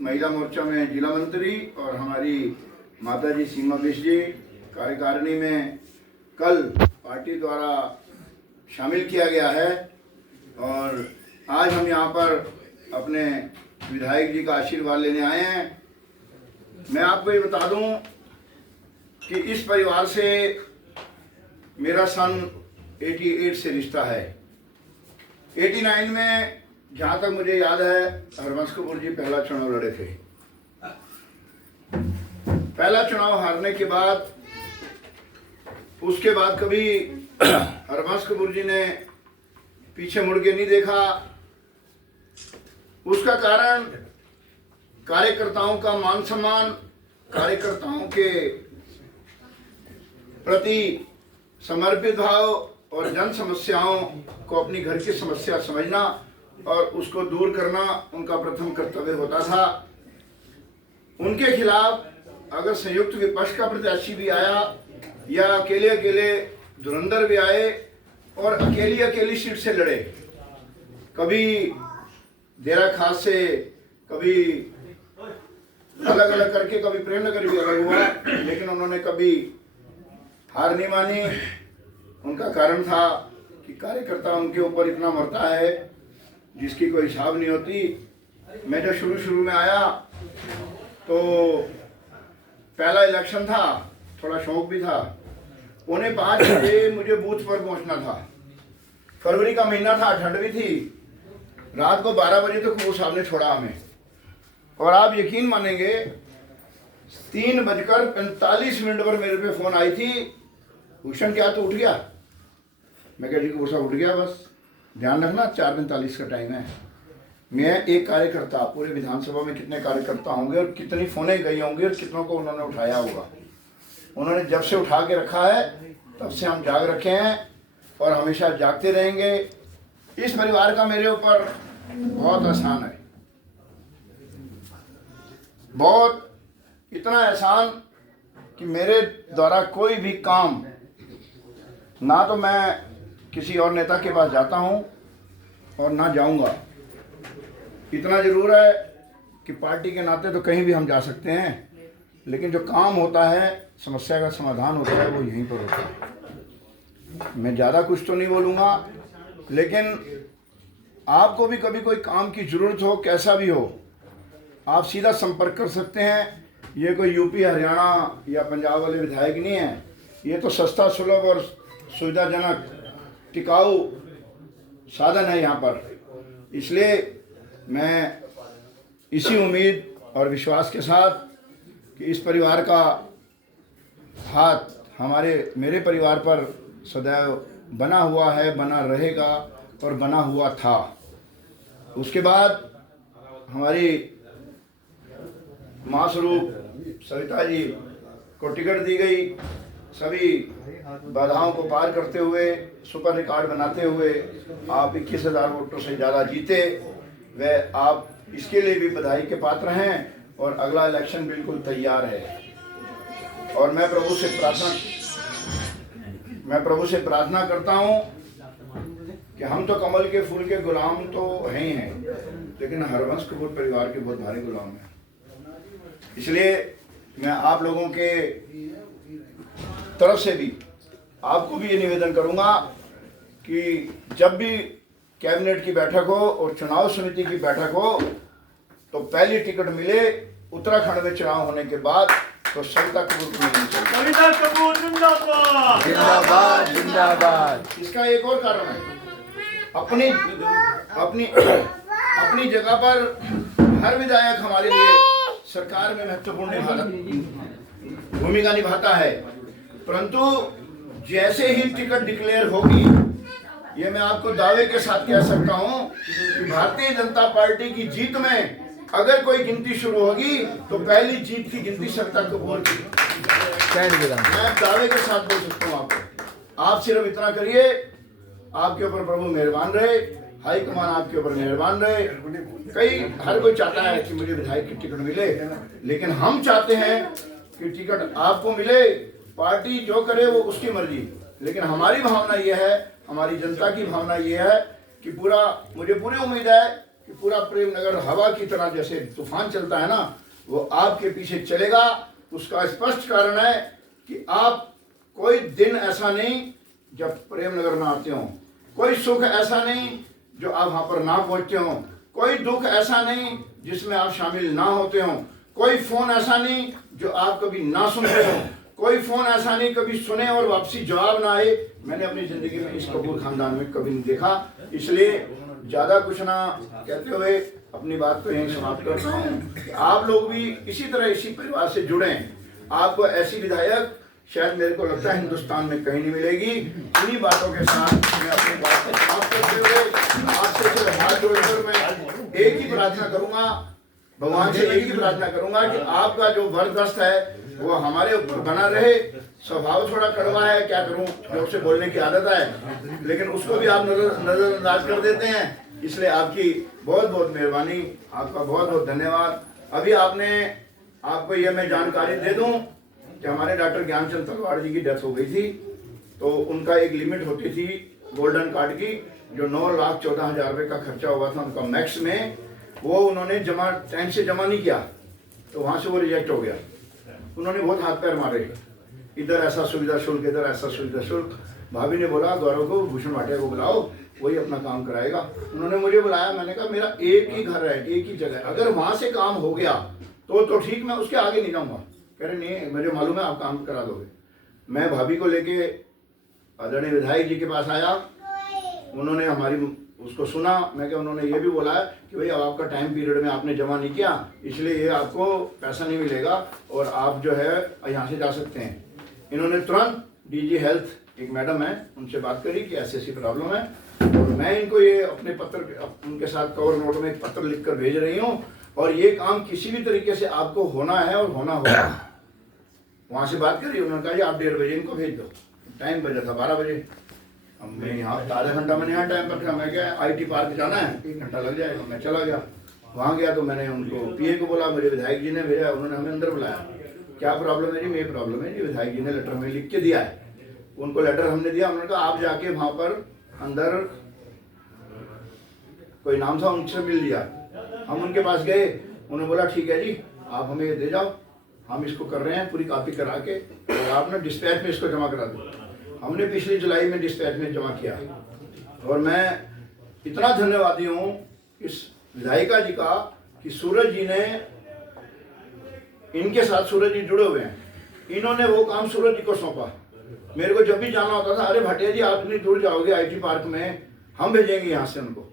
महिला मोर्चा में जिला मंत्री और हमारी माता जी सीमा बिष्ट जी कार्यकारिणी में कल पार्टी द्वारा शामिल किया गया है। और आज हम यहाँ पर अपने विधायक जी का आशीर्वाद लेने आए हैं। मैं आपको ये बता दूं कि इस परिवार से मेरा सन 88 से रिश्ता है। 89 में जहाँ तक मुझे याद है हरवंश कपूर जी पहला चुनाव लड़े थे। पहला चुनाव हारने के बाद उसके बाद कभी हरवंश कपूर जी ने पीछे मुड़ के नहीं देखा। उसका कारण कार्यकर्ताओं का मान सम्मान, कार्यकर्ताओं के प्रति समर्पित भाव और जन समस्याओं को अपनी घर की समस्या समझना और उसको दूर करना उनका प्रथम कर्तव्य होता था। उनके खिलाफ अगर संयुक्त विपक्ष का प्रत्याशी भी आया या अकेले अकेले धुरंधर भी आए और अकेली सीट से लड़े, कभी देरा खास से, कभी अलग अलग करके, कभी प्रेमनगर भी अलग हुआ, लेकिन उन्होंने कभी हार नहीं मानी। उनका कारण था कि कार्यकर्ता उनके ऊपर इतना मरता है जिसकी कोई हिसाब नहीं होती। मैं जब शुरू में आया तो पहला इलेक्शन था, थोड़ा शौक भी था। 4:45 बजे मुझे बूथ पर पहुंचना था। फरवरी का महीना था, ठंड भी थी। रात को 12 बजे तक वो साहब ने छोड़ा हमें। और आप यकीन मानेंगे 3:45 पर मेरे पे फोन आई थी, भूषण क्या तो उठ गया? मैं कह जी को उठ गया, बस ध्यान रखना 4:45 का टाइम है। मैं एक कार्यकर्ता, पूरे विधानसभा में कितने कार्यकर्ता होंगे और कितनी फोने गई होंगी और कितनों को उन्होंने उठाया होगा। उन्होंने जब से उठा के रखा है तब से हम जाग रखे हैं और हमेशा जागते रहेंगे। इस परिवार का मेरे ऊपर बहुत एहसान है, बहुत, इतना एहसान कि मेरे द्वारा कोई भी काम ना तो मैं किसी और नेता के पास जाता हूं और ना जाऊंगा। इतना जरूर है कि पार्टी के नाते तो कहीं भी हम जा सकते हैं, लेकिन जो काम होता है, समस्या का समाधान होता है, वो यहीं पर होता है। मैं ज़्यादा कुछ तो नहीं बोलूँगा, लेकिन आपको भी कभी कोई काम की ज़रूरत हो, कैसा भी हो, आप सीधा संपर्क कर सकते हैं। ये कोई यूपी, हरियाणा या पंजाब वाले विधायक नहीं है। ये तो सस्ता, सुलभ और सुविधाजनक, टिकाऊ साधन है यहाँ पर। इसलिए मैं इसी उम्मीद और विश्वास के साथ कि इस परिवार का हाथ मेरे परिवार पर सदैव बना हुआ है, बना रहेगा और बना हुआ था। उसके बाद हमारी मां स्वरूप सविता जी को टिकट दी गई। सभी बाधाओं को पार करते हुए, सुपर रिकॉर्ड बनाते हुए आप 21,000 वोटों से ज़्यादा जीते। वह आप इसके लिए भी बधाई के पात्र हैं और अगला इलेक्शन बिल्कुल तैयार है। और मैं प्रभु से प्रार्थना करता हूं कि हम तो कमल के फूल के गुलाम तो हैं ही हैं, लेकिन हरवंश कपूर परिवार के बहुत भारी गुलाम हैं। इसलिए मैं आप लोगों के तरफ से भी आपको भी ये निवेदन करूंगा कि जब भी कैबिनेट की बैठक हो और चुनाव समिति की बैठक हो तो पहली टिकट मिले उत्तराखंड में चुनाव होने के बाद तो सविता कपूर को मिलनी चाहिए। सविता कपूर जिंदाबाद, जिंदाबाद जिंदाबाद। इसका एक और कारण है, अपनी जगह पर हर विधायक हमारे लिए सरकार में महत्वपूर्ण भूमिका निभाता है, परंतु जैसे ही टिकट डिक्लेयर होगी, ये मैं आपको दावे के साथ कह सकता हूं कि भारतीय जनता पार्टी की जीत में अगर कोई गिनती शुरू होगी तो पहली जीत की गिनती सविता कपूर की। मैं दावे के साथ बोल सकता हूं आपको। आप सिर्फ इतना करिए, आपके ऊपर प्रभु मेहरबान रहे, हाईकमान आपके ऊपर मेहरबान रहे। हर कोई चाहता है कि मुझे विधायक की टिकट मिले, लेकिन हम चाहते हैं कि टिकट आपको मिले। पार्टी जो करे वो उसकी मर्जी, लेकिन हमारी भावना ये है, हमारी जनता की भावना ये है कि मुझे पूरी उम्मीद है कि पूरा प्रेमनगर हवा की तरह जैसे तूफान चलता है ना, वो आपके पीछे चलेगा। उसका स्पष्ट कारण है कि आप कोई दिन ऐसा नहीं जब प्रेमनगर ना आते हो, कोई सुख ऐसा नहीं जो आप वहां पर ना पहुंचते हो, कोई दुख ऐसा नहीं जिसमें आप शामिल ना होते हो, कोई फोन ऐसा नहीं जो आप कभी ना सुनते हो, कोई फोन ऐसा नहीं कभी सुने और वापसी जवाब ना आए। मैंने अपनी जिंदगी में इस कपूर खानदान में कभी नहीं देखा। इसलिए ज्यादा कुछ ना कहते हुए अपनी बात को यहीं समाप्त करता हूँ। आप लोग भी इसी तरह इसी परिवार से जुड़े। आपको ऐसी विधायक शायद मेरे को लगता है हिंदुस्तान में कहीं नहीं मिलेगी। इन्हीं बातों के साथ मैं अपनी बात को समाप्त करते हुए आपसे सिर्फ हाथ जोड़कर मैं एक ही प्रार्थना करूंगा, भगवान से एक ही प्रार्थना करूंगा कि आपका जो वरदस्त है वो हमारे ऊपर बना रहे। स्वभाव थोड़ा कड़वा है, क्या करूं, जोर से बोलने की आदत है, लेकिन उसको भी आप नजरअंदाज कर देते हैं। इसलिए आपकी बहुत बहुत मेहरबानी, आपका बहुत बहुत धन्यवाद। अभी आपको ये मैं जानकारी दे दूं कि हमारे डॉक्टर ज्ञानचंद तलवार जी की डेथ हो गई थी, तो उनका एक लिमिट होती थी गोल्डन कार्ड की, जो 9,14,000 रुपये का खर्चा हुआ था उनका मैक्स में, वो उन्होंने टाइम से जमा नहीं किया, तो वहां से वो रिजेक्ट हो गया। उन्होंने बहुत हाथ पैर मारे, इधर ऐसा सुविधा शुल्क, इधर ऐसा सुविधा शुल्क। भाभी ने बोला गौरव को, भूषण भाटिया को बुलाओ, वही अपना काम कराएगा। उन्होंने मुझे बुलाया, मैंने कहा मेरा एक ही घर है, एक ही जगह, अगर वहां से काम हो गया तो ठीक, मैं उसके आगे नहीं जाऊंगा। कह रहे नहीं, मुझे मालूम है आप काम करा दोगे। मैं भाभी को लेके आदरणीय विधायक जी के पास आया, उन्होंने हमारी उसको सुना। मैं क्या, उन्होंने ये भी बोला है कि भाई अब आपका टाइम पीरियड में आपने जमा नहीं किया, इसलिए ये आपको पैसा नहीं मिलेगा और आप जो है यहाँ से जा सकते हैं। इन्होंने तुरंत डीजी हेल्थ एक मैडम है उनसे बात करी कि ऐसी ऐसी प्रॉब्लम है, और मैं इनको ये अपने पत्र उनके साथ कवर नोट में एक पत्र लिखकर भेज रही हूँ, और ये काम किसी भी तरीके से आपको होना है और होना होगा। वहाँ से बात करी, उन्होंने कहा आप 1:30 बजे इनको भेज दो। टाइम बजा था 12 बजे। अब मैं यहाँ आधा घंटा मैंने यहाँ टाइम पर था, मैं क्या IT पार्क जाना है, 1 घंटा लग जाएगा। मैं चला गया, वहाँ गया तो मैंने उनको PA को बोला, मुझे विधायक जी ने भेजा, उन्होंने हमें अंदर बुलाया। क्या प्रॉब्लम है जी? मेरी प्रॉब्लम है जी, विधायक जी ने लेटर हमें लिख के दिया है। उनको लेटर हमने दिया, उन्होंने कहा आप जाके वहाँ पर अंदर कोई नाम था उनसे मिल लिया। हम उनके पास गए, उन्होंने बोला ठीक है जी आप हमें दे जाओ, हम इसको कर रहे हैं पूरी कॉपी करा के, और आप ना डिस्पैच में इसको जमा करा दो। हमने पिछली जुलाई में डिस्पैच में जमा किया, और मैं इतना धन्यवादी हूँ इस विधायिका जी का कि सूरज जी ने, इनके साथ सूरज जी जुड़े हुए हैं, इन्होंने वो काम सूरज जी को सौंपा। मेरे को जब भी जाना होता था, अरे भाटिया जी आप इतनी दूर जाओगे IT पार्क में, हम भेजेंगे यहाँ से उनको।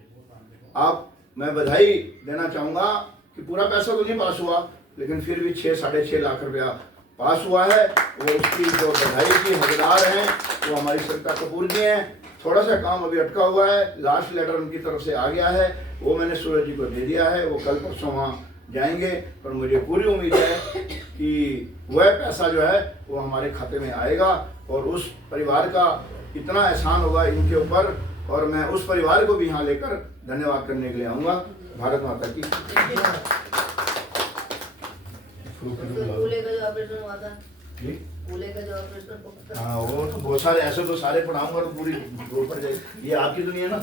मैं बधाई देना चाहूँगा कि पूरा पैसा तो नहीं पास हुआ, लेकिन फिर भी 6-6.5 लाख रुपया पास हुआ है। वो उसकी जो बधाई की हकदार हैं वो हमारी सरकार कपूर जी हैं। थोड़ा सा काम अभी अटका हुआ है, लास्ट लेटर उनकी तरफ से आ गया है, वो मैंने सूरज जी को दे दिया है, वो कल परसों वहाँ जाएंगे। पर मुझे पूरी उम्मीद है कि वह पैसा जो है वो हमारे खाते में आएगा, और उस परिवार का इतना एहसान होगा इनके ऊपर, और मैं उस परिवार को भी यहाँ लेकर धन्यवाद करने के लिए आऊँगा। भारत माता की। फूले का जो ऑपरेशन हुआ था, जी फूले का जो ऑपरेशन हुआ था, हाँ, वो तो बहुत सारे ऐसे तो सारे पढ़ाऊंगा तो पूरी जोर पड़ जाएगी। ये आपकी दुनिया ना।